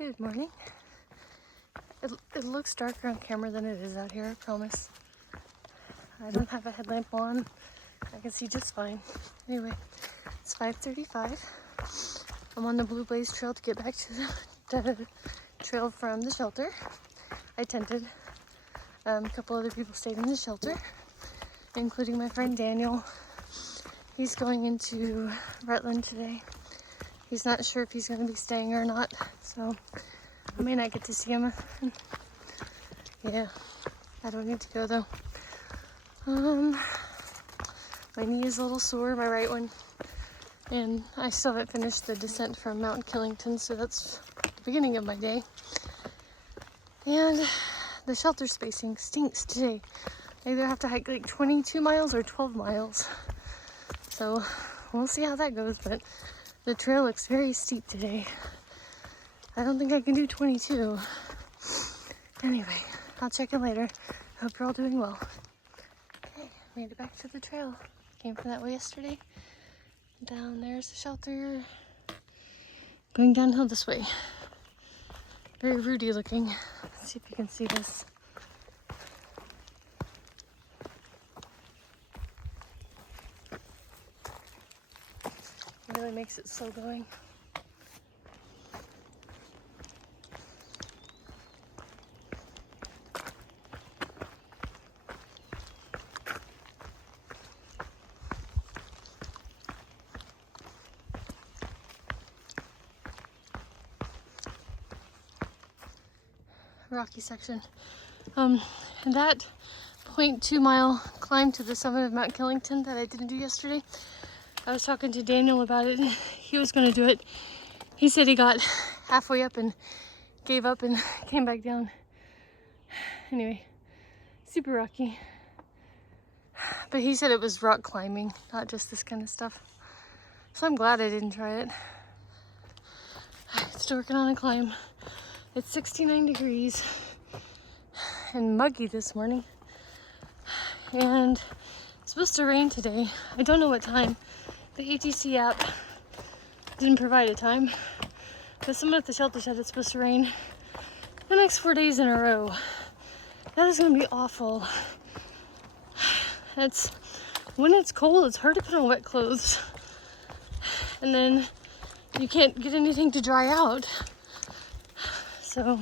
Good morning. It looks darker on camera than it is out here, I promise. I don't have a headlamp on. I can see just fine. Anyway, it's 5:35. I'm on the Blue Blaze Trail to get back to the trail from the shelter. I tented. A couple other people stayed in the shelter, including my friend Daniel. He's going into Rutland today. He's not sure if he's going to be staying or not, so I may not get to see him. Yeah, I don't need to go though. My knee is a little sore, my right one, and I still haven't finished the descent from Mount Killington, so that's the beginning of my day. And the shelter spacing stinks today. I either have to hike like 22 miles or 12 miles. So we'll see how that goes, but the trail looks very steep today. I don't think I can do 22. Anyway, I'll check in later. Hope you're all doing well. Okay, made it back to the trail. Came from that way yesterday. Down there's the shelter. Going downhill this way. Very rooty looking. Let's see if you can see this. It really makes it slow going. Rocky section. And that 0.2 mile climb to the summit of Mount Killington that I didn't do yesterday, I was talking to Daniel about it. He was going to do it. He said he got halfway up and gave up and came back down. Anyway, super rocky. But he said it was rock climbing, not just this kind of stuff. So I'm glad I didn't try it. Still working on a climb. It's 69 degrees and muggy this morning. And it's supposed to rain today. I don't know what time. The ATC app didn't provide a time, but someone at the shelter said it's supposed to rain the next 4 days in a row. That is going to be awful. When it's cold, it's hard to put on wet clothes. And then you can't get anything to dry out. So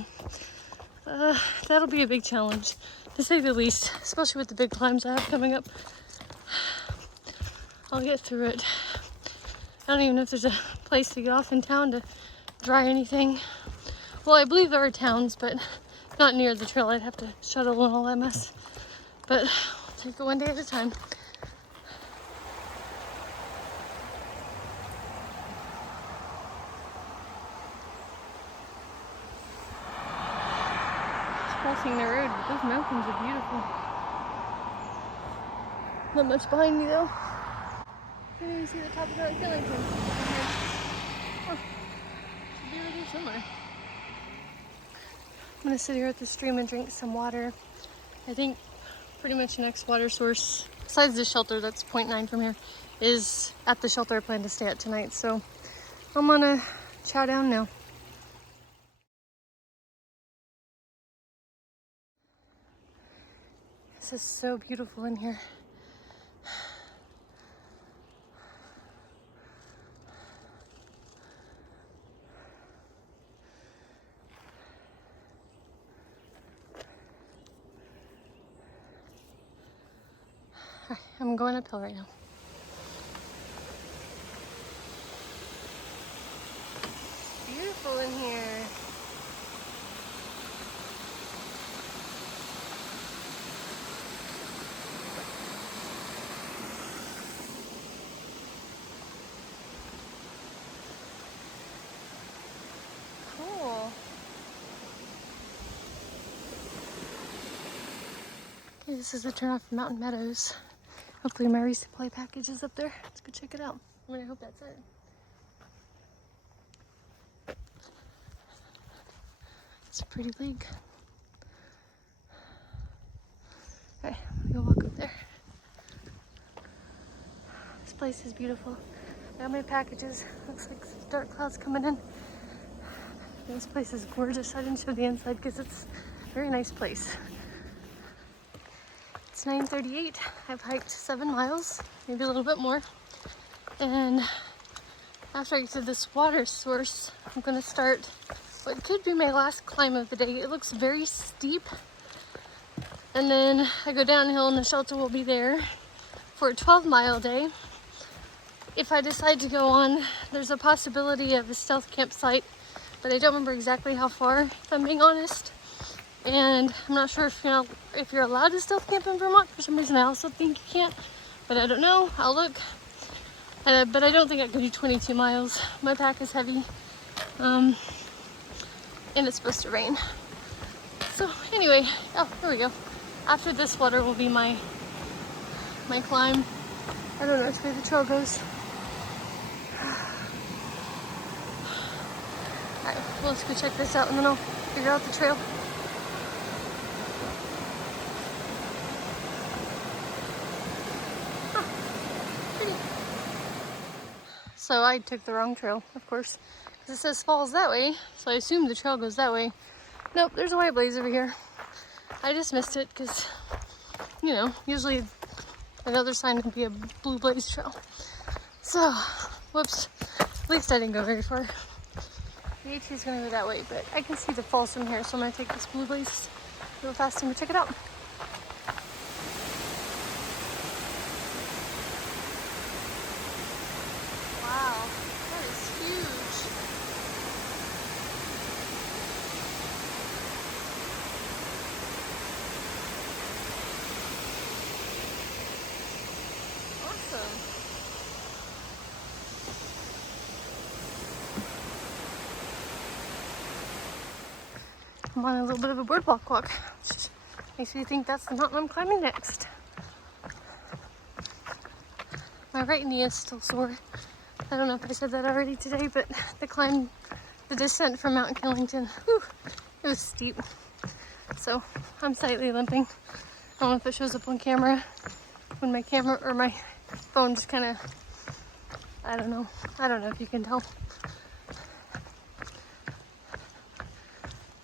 that'll be a big challenge, to say the least, especially with the big climbs I have coming up. I'll get through it. I don't even know if there's a place to get off in town to dry anything. Well, I believe there are towns, but not near the trail. I'd have to shuttle and all that mess. But I'll take it one day at a time. Crossing the road, but those mountains are beautiful. Not much behind me though. I can't even see the top of Mount Killington. Huh. Should be right here somewhere. I'm gonna sit here at the stream and drink some water. I think pretty much the next water source, besides the shelter that's 0.9 from here, is at the shelter I plan to stay at tonight. So I'm gonna chow down now. This is so beautiful in here. I'm going uphill right now. Beautiful in here. Cool. Okay, this is the turnoff from Mountain Meadows. Hopefully my resupply package is up there. Let's go check it out. I mean, I hope that's it. It's a pretty lake. Okay, we'll walk up there. This place is beautiful. I got my packages. Looks like dark clouds coming in. This place is gorgeous. I didn't show the inside because it's a very nice place. It's 9:38. I've hiked 7 miles, maybe a little bit more. And after I get to this water source, I'm gonna start what could be my last climb of the day. It looks very steep. And then I go downhill and the shelter will be there for a 12-mile day. If I decide to go on, there's a possibility of a stealth campsite, but I don't remember exactly how far, if I'm being honest. And I'm not sure if you're allowed to stealth camp in Vermont. For some reason, I also think you can't, but I don't know. I'll look. But I don't think I can do 22 miles. My pack is heavy, and it's supposed to rain. So anyway, oh, here we go. After this water will be my climb. I don't know which way the trail goes. Alright, well, let's go check this out and then I'll figure out the trail. Huh, pretty. So I took the wrong trail, of course, because it says falls that way, so I assumed the trail goes that way. Nope, there's a white blaze over here. I just missed it because, you know, usually another sign would be a blue blaze trail. So, whoops, at least I didn't go very far. The AT is going to go that way, but I can see the falls from here, so I'm going to take this blue blaze real fast and go check it out. Wow, that is huge. I'm on a little bit of a boardwalk walk, which makes me think that's the mountain I'm climbing next. My right knee is still sore. I don't know if I said that already today, but the descent from Mount Killington, whew, it was steep. So I'm slightly limping. I don't know if it shows up on camera when my camera or my phone just kind of, I don't know if you can tell.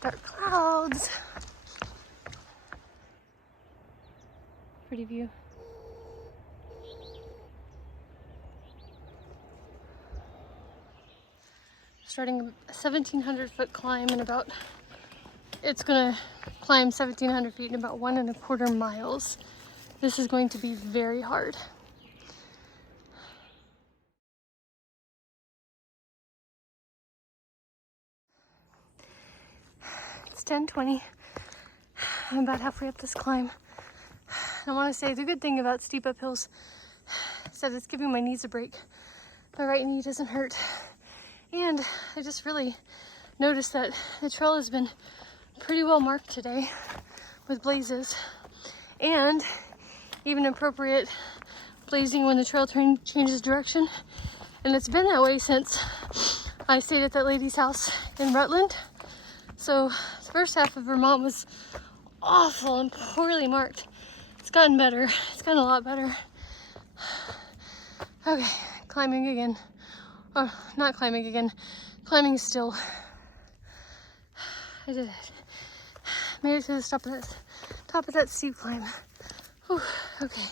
Dark clouds. Pretty view. Starting a 1,700 foot climb in about, it's gonna climb 1,700 feet in about 1.25 miles. This is going to be very hard. It's 10:20. I'm about halfway up this climb. I want to say the good thing about steep uphills is that it's giving my knees a break. My right knee doesn't hurt. And I just really noticed that the trail has been pretty well marked today with blazes. And even appropriate blazing when the trail changes direction. And it's been that way since I stayed at that lady's house in Rutland. So the first half of Vermont was awful and poorly marked. It's gotten better. It's gotten a lot better. Okay, climbing again. Oh, not climbing again. Climbing still. I did it. Made it to the top of that steep climb. Whew, okay.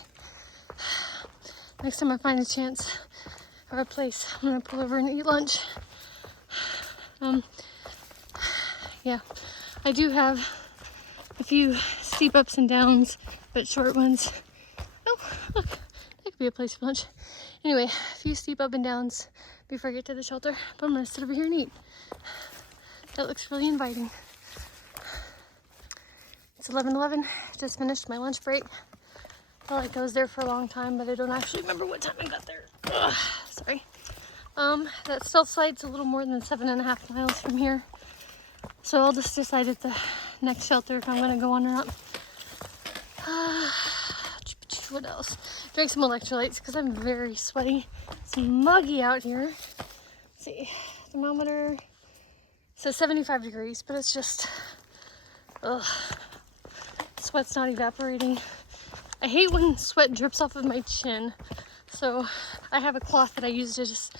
Next time I find a chance or a place, I'm gonna pull over and eat lunch. Yeah, I do have a few steep ups and downs, but short ones. Oh, look, that could be a place for lunch. Anyway, a few steep up and downs before I get to the shelter, but I'm gonna sit over here and eat. That looks really inviting. It's 11:11, just finished my lunch break. I felt like I was there for a long time, but I don't actually remember what time I got there. Ugh, sorry. That stealth site's a little more than 7.5 miles from here. So I'll just decide at the next shelter if I'm gonna go on or not. What else? Drink some electrolytes because I'm very sweaty. It's muggy out here. Let's see, thermometer says 75 degrees, but it's just, ugh, sweat's not evaporating. I hate when sweat drips off of my chin. So I have a cloth that I use to just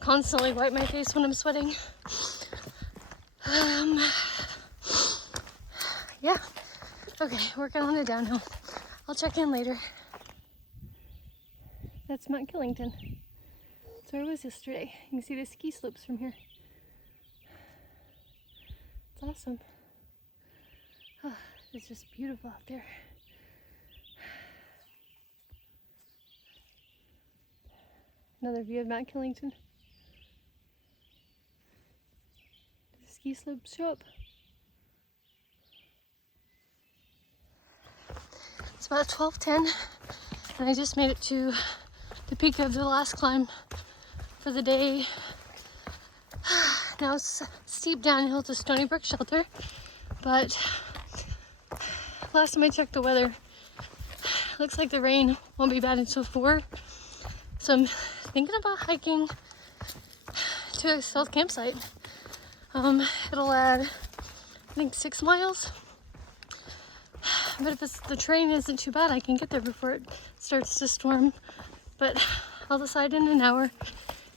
constantly wipe my face when I'm sweating. Yeah. Okay, working on the downhill. I'll check in later. That's Mount Killington. That's where I was yesterday. You can see the ski slopes from here. It's awesome. Oh, it's just beautiful out there. Another view of Mount Killington. The ski slopes show up. It's about 12:10, and I just made it to the peak of the last climb for the day. Now it's steep downhill to Stony Brook Shelter, but last time I checked the weather, looks like the rain won't be bad until 4. So I'm thinking about hiking to a stealth campsite. It'll add, I think, 6 miles. But if the terrain isn't too bad, I can get there before it starts to storm. But I'll decide in an hour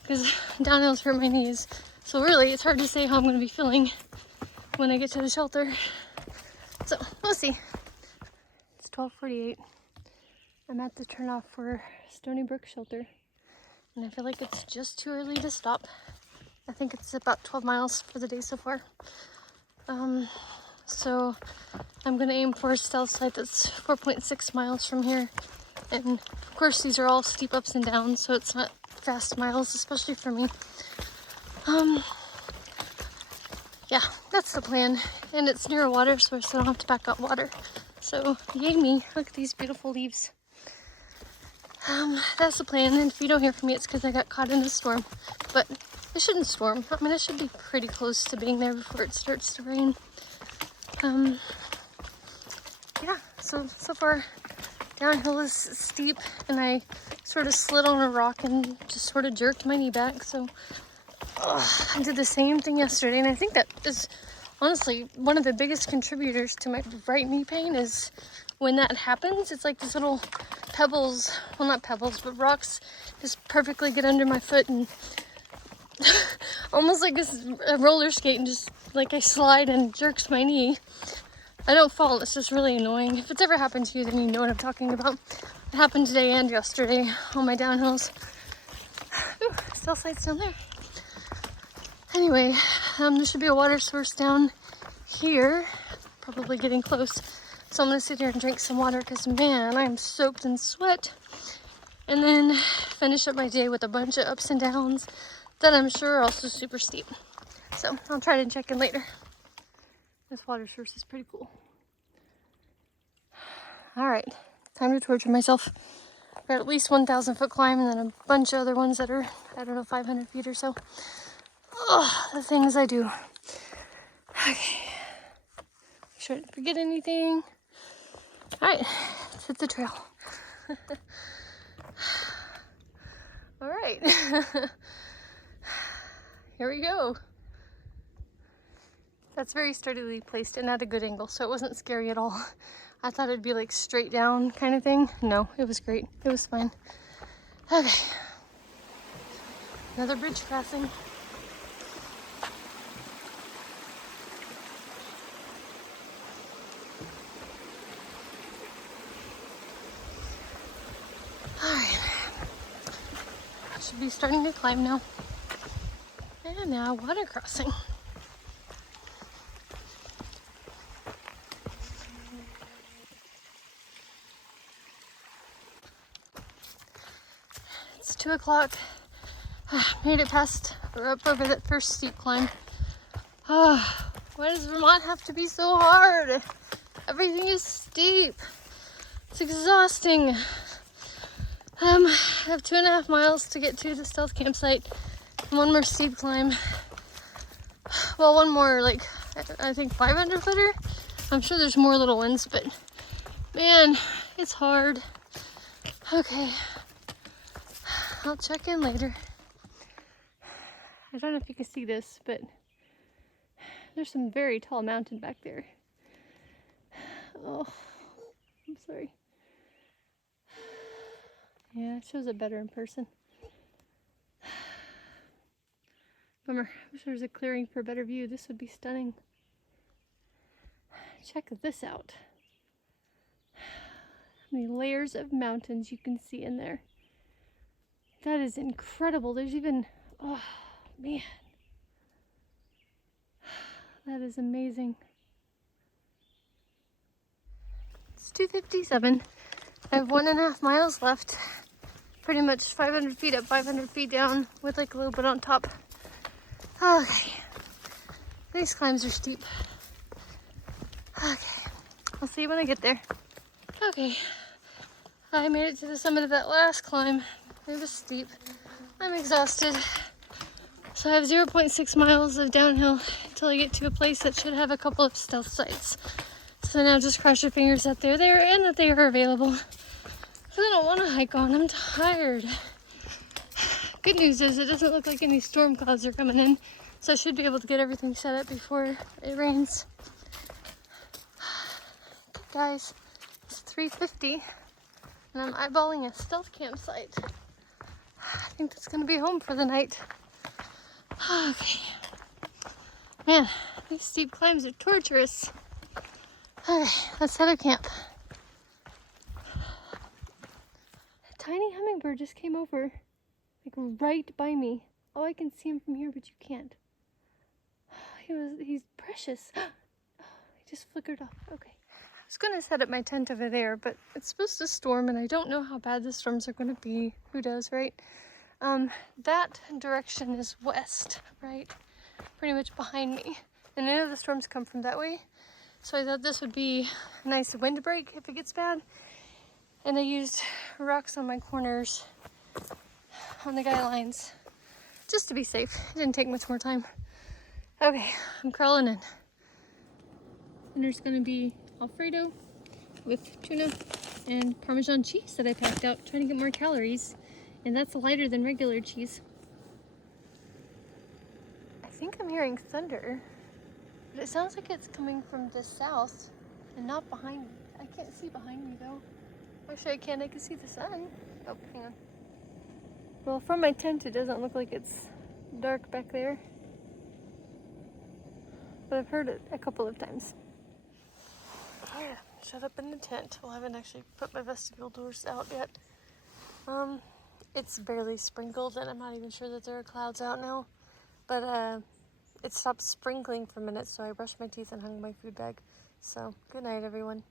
because downhills hurt my knees. So really, it's hard to say how I'm going to be feeling when I get to the shelter. So we'll see. It's 12:48. I'm at the turnoff for Stony Brook Shelter, and I feel like it's just too early to stop. I think it's about 12 miles for the day so far. So I'm gonna aim for a stealth site that's 4.6 miles from here. And of course these are all steep ups and downs, so it's not fast miles, especially for me. Yeah, that's the plan. And it's near a water source, so I don't have to back up water. So yay me, look at these beautiful leaves. That's the plan, and if you don't hear from me, it's because I got caught in a storm. But it shouldn't storm. I mean, I should be pretty close to being there before it starts to rain. Yeah, so far downhill is steep, and I sort of slid on a rock and just sort of jerked my knee back. So I did the same thing yesterday, and I think that is honestly one of the biggest contributors to my right knee pain is when that happens. It's like these little pebbles, well, not pebbles, but rocks just perfectly get under my foot, and almost like this a roller skate, and just like I slide and jerks my knee. I don't fall, it's just really annoying. If it's ever happened to you, then you know what I'm talking about. It happened today and yesterday on my downhills. Ooh, still sights down there. Anyway, there should be a water source down here, probably getting close. So I'm gonna sit here and drink some water because, man, I'm soaked in sweat. And then finish up my day with a bunch of ups and downs that I'm sure are also super steep. So I'll try to check in later. This water source is pretty cool. All right, time to torture myself. Got at least 1,000 foot climb, and then a bunch of other ones that are, I don't know, 500 feet or so. Oh, the things I do. Okay, make sure I didn't forget anything. All right, let's hit the trail. All right, here we go. That's very sturdily placed and at a good angle, so it wasn't scary at all. I thought it'd be like straight down kind of thing. No, it was great. It was fine. Okay. Another bridge crossing. Alright. Should be starting to climb now. And now water crossing. It's 2 o'clock. Made it past or up over that first steep climb. Why does Vermont have to be so hard? Everything is steep. It's exhausting. I have 2.5 miles to get to the stealth campsite. One more steep climb. Well, one more, like, I think 500 footer. I'm sure there's more little ones, but man, it's hard. Okay. I'll check in later. I don't know if you can see this, but there's some very tall mountain back there. Oh, I'm sorry. Yeah, it shows it better in person. Bummer. I wish there was a clearing for a better view. This would be stunning. Check this out. How many layers of mountains you can see in there. That is incredible. There's even, oh man. That is amazing. It's 2:57. I have 1.5 miles left. Pretty much 500 feet up, 500 feet down, with like a little bit on top. Okay. These climbs are steep. Okay. I'll see you when I get there. Okay. I made it to the summit of that last climb. It was steep. I'm exhausted. So I have 0.6 miles of downhill until I get to a place that should have a couple of stealth sites. So now just cross your fingers that they're there and that they are available. Because I don't want to hike on. I'm tired. Good news is it doesn't look like any storm clouds are coming in. So I should be able to get everything set up before it rains. Okay, guys, it's 3:50 and I'm eyeballing a stealth campsite. I think that's going to be home for the night. Okay. Man, these steep climbs are torturous. Okay, let's head to camp. A tiny hummingbird just came over, like right by me. Oh, I can see him from here, but you can't. He's precious. He just flickered off. Okay. I was gonna set up my tent over there, but it's supposed to storm and I don't know how bad the storms are gonna be. Who does, right? That direction is west, right? Pretty much behind me. And I know the storms come from that way. So I thought this would be a nice windbreak if it gets bad. And I used rocks on my corners, on the guy lines, just to be safe. It didn't take much more time. Okay, I'm crawling in. Dinner's gonna be Alfredo with tuna and Parmesan cheese that I packed out, trying to get more calories. And that's lighter than regular cheese. I think I'm hearing thunder, but it sounds like it's coming from the south and not behind me. I can't see behind me though. Actually, I can see the sun. Oh, hang on. Well, from my tent, it doesn't look like it's dark back there, but I've heard it a couple of times. Yeah, shut up in the tent. Well, I haven't actually put my vestibule doors out yet. It's barely sprinkled, and I'm not even sure that there are clouds out now. But it stopped sprinkling for a minute, so I brushed my teeth and hung my food bag. So, good night, everyone.